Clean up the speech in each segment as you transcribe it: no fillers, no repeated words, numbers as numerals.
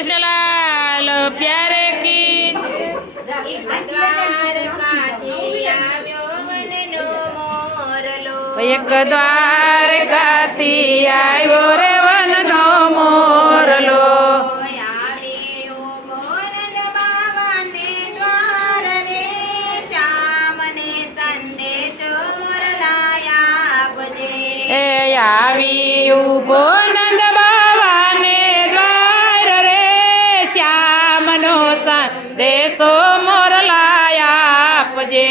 कृष्णलाल प्यारे की एक द्वारकाथी आव्यो रे वननो मोरलो આવી ઉભો નંદ બાવાને દ્વાર રે શ્યામનો સંદેશો મોરલાયા આપજે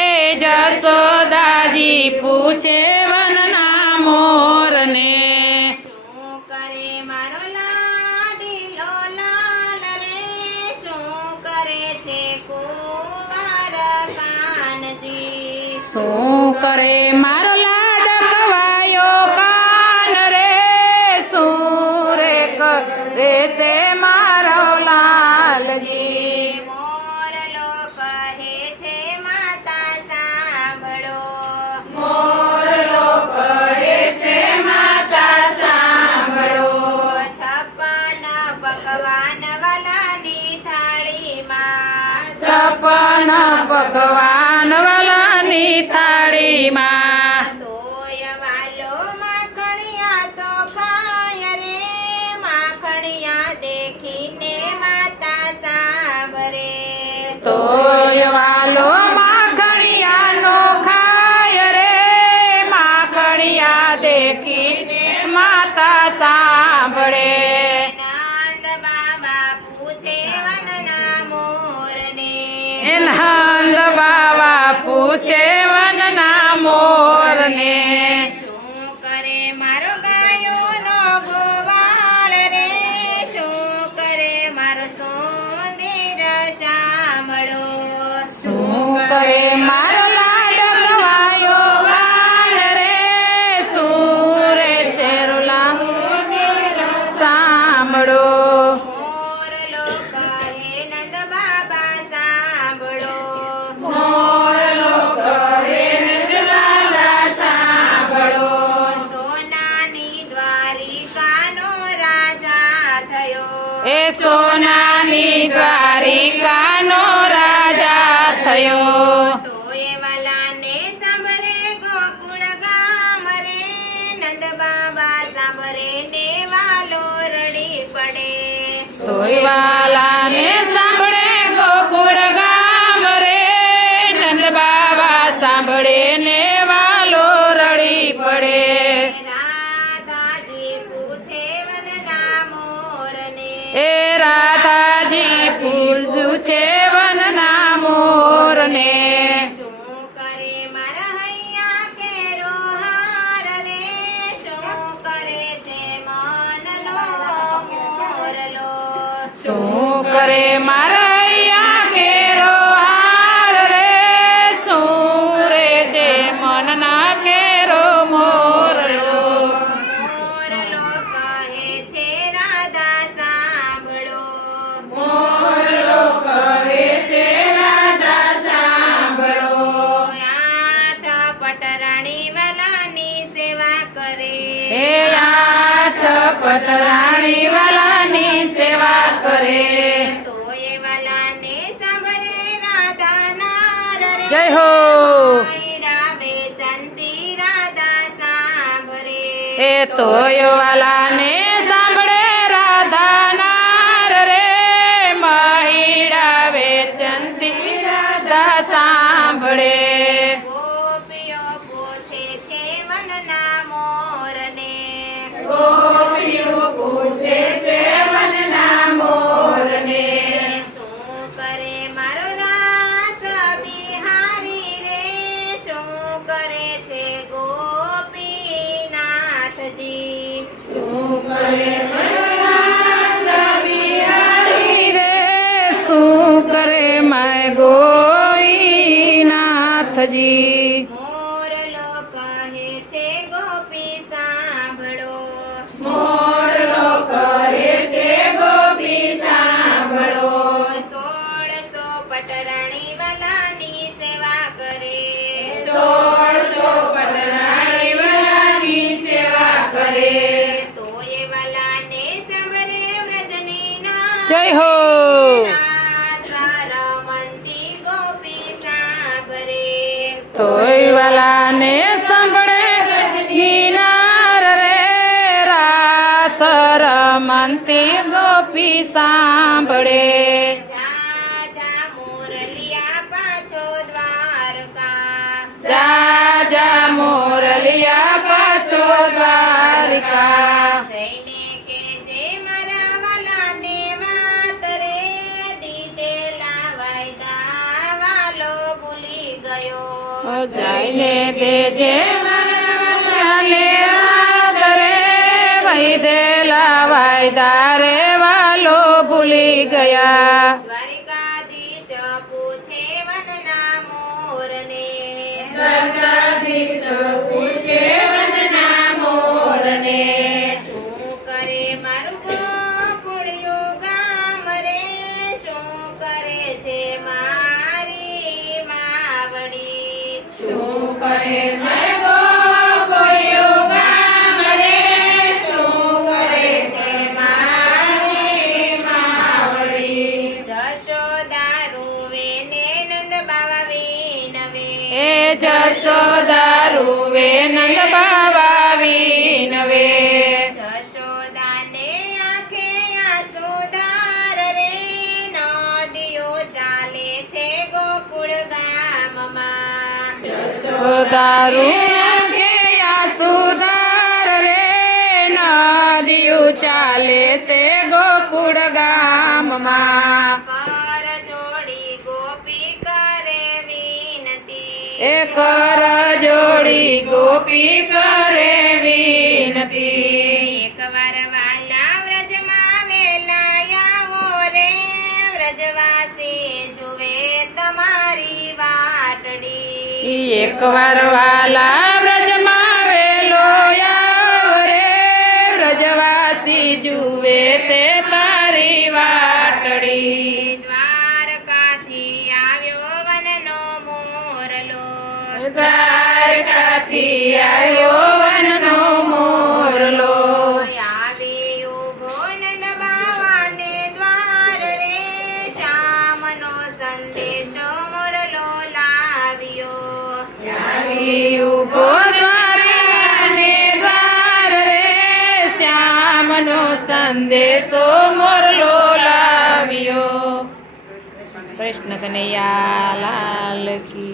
એ જશોદાજી પૂછે વનના મોરને શું કરે મારો લાડ કવાયો કાન રે શું રે કરે છે મારો લાલજી મોરલો કહે છે માતા સાંભળો મોરલો કહે છે માતા સાંભળો 56 પકવાન વાલાની થાળીમાં 56 પકવાન વાલાની થાળીમાં તોય વાલો માખણિયા તો ખાય રે માખણિયા દેખીને માતા સાંભળે તોય વાલો માખણિયાનો ખાય રે માખણિયા દેખીને માતા સાંભળે નંદ બાબા પૂછે વનના મોરને નંદ બાવા પૂછે વનના મોરને શું કરે મારો ગાયોનો ગોવાળ રે શું કરે મારો સુંદર શામળો શું કરે મારો લાડ કવાયો કાન રે શું રે ચેરુલા સાંભળો મોરલો કહે નંદ બાબા સાંભળો મોરલો કહે નંદ બાબા સાંભળો સોનાની દ્વારિકાનો રાજા થયો એ સોનાની દ્વારિકાનો રાજા થયો તોય વાલાને સાંભળે ગોકુળ ગામ રે નંદ બાબા સાંભળે ને વાલો રડી પડે સોયવાલાને સાંભળે ગોકુળ ગામ રે નંદ બાબા સાંભળે ને વાલો રડી પડે રાધાજી પૂછે વનના મોરને એ રાધાજી પૂછ્યું છે વનના મોરને શું કરે મારા હૈયા કેરો હાર રે શું કરે છે મનનો મોરલો શું કરે મારા અહીંયા કેરો હાર રે શું રે છે મનના કેરો મોરલો મોરલો કહે છે રાધા સાંભળો મોરલો કહે છે રાધા સાંભળો આઠ પટરાણી વાલાની સેવા કરે એ આઠ પટરાણી વાલાની સેવા કરે તોય વાલાને સાંભળે રાધા નાર રે જય હો ડાવે ચંદી રાધા સાંભળે એ તોય વાલાને સાંભળે રાધા નાર રે મહિડા વેચંતી રાધા સાંભળે ગોપીઓ પૂછે છે વનના મોરને ગોપીઓ પૂછે છે વનના મોરને શું કરે મારો રાસ બિહારી રે શું કરે છે ગોપીનાથજી શું કરે બિહારી રે શું કરે માય ગોઈનાથજી મોરલો કહે છે ગોપી સાંભળો મોરલો કહે છે ગોપી સાંભળો 1600 પટરાણી વાલાની સેવા કરે 1600 પટરાણી વાલાની સેવા શાંતિ ગોપી સાંભળે. જા જા મોરલિયા પાછો દ્વારકા. જા જા મોરલિયા પાછો દ્વારિકા. જઈને કેજે મારા વાલાને વાત રે, દીધેલા વાયદા વાલો ભૂલી ગયો. જઈને દેજે મારાને આદરે, વૈધેલા વાયદા રે વાલો ભૂલી ગયા. દ્વારિકાધીશ પૂછે વનના મોરને. દ્વારકાધીશ પૂછે વનના મોરને. શું કરે મારું ગોકુળિયું ગામ રે, શું કરે છે મારી માવડી. શું કરે છે ગોકુળિયું ગામ રે, શું કરે છે મારી માવડી. જશોદા રૂવે ને નંદ બાવા વિનવે. એ જશોદા રૂવે નંદ બાવા વિનવે. જશોદાને આંખે આંસુ ધાર રે, નદીઓ ચાલે છે ગોકુળ ગામમાં. જશોદા રૂવે આસુદાર રે, નદીયું ચાલે છે ગોકુળ ગામમાં. કર જોડી ગોપી કરે વિનતી. એ કર જોડી ગોપી કરે વિનતી. એકવાર વાલા વ્રજમાં વેલા આવો રે, વ્રજવાસી જુએ તમારી વાટડી. એકવાર વાલા વ્રજમાં વેલો આવરે, વ્રજવાસી જુએ છે તારી વાટડી. દ્વારકાથી આવ્યો વનનો મોરલો. દ્વારકાથી આવ્યો વનનો મોરલો. આવી ઊભો નંદ બાવાને દ્વાર રે, શ્યામનો સંદેશો મોરલો લાવ્યો. આવી ઊભો દ્વારકાને દ્વાર રે, શ્યામનો સંદેશો મોરલો લાવ્યો. કૃષ્ણ કનૈયા લાલ કી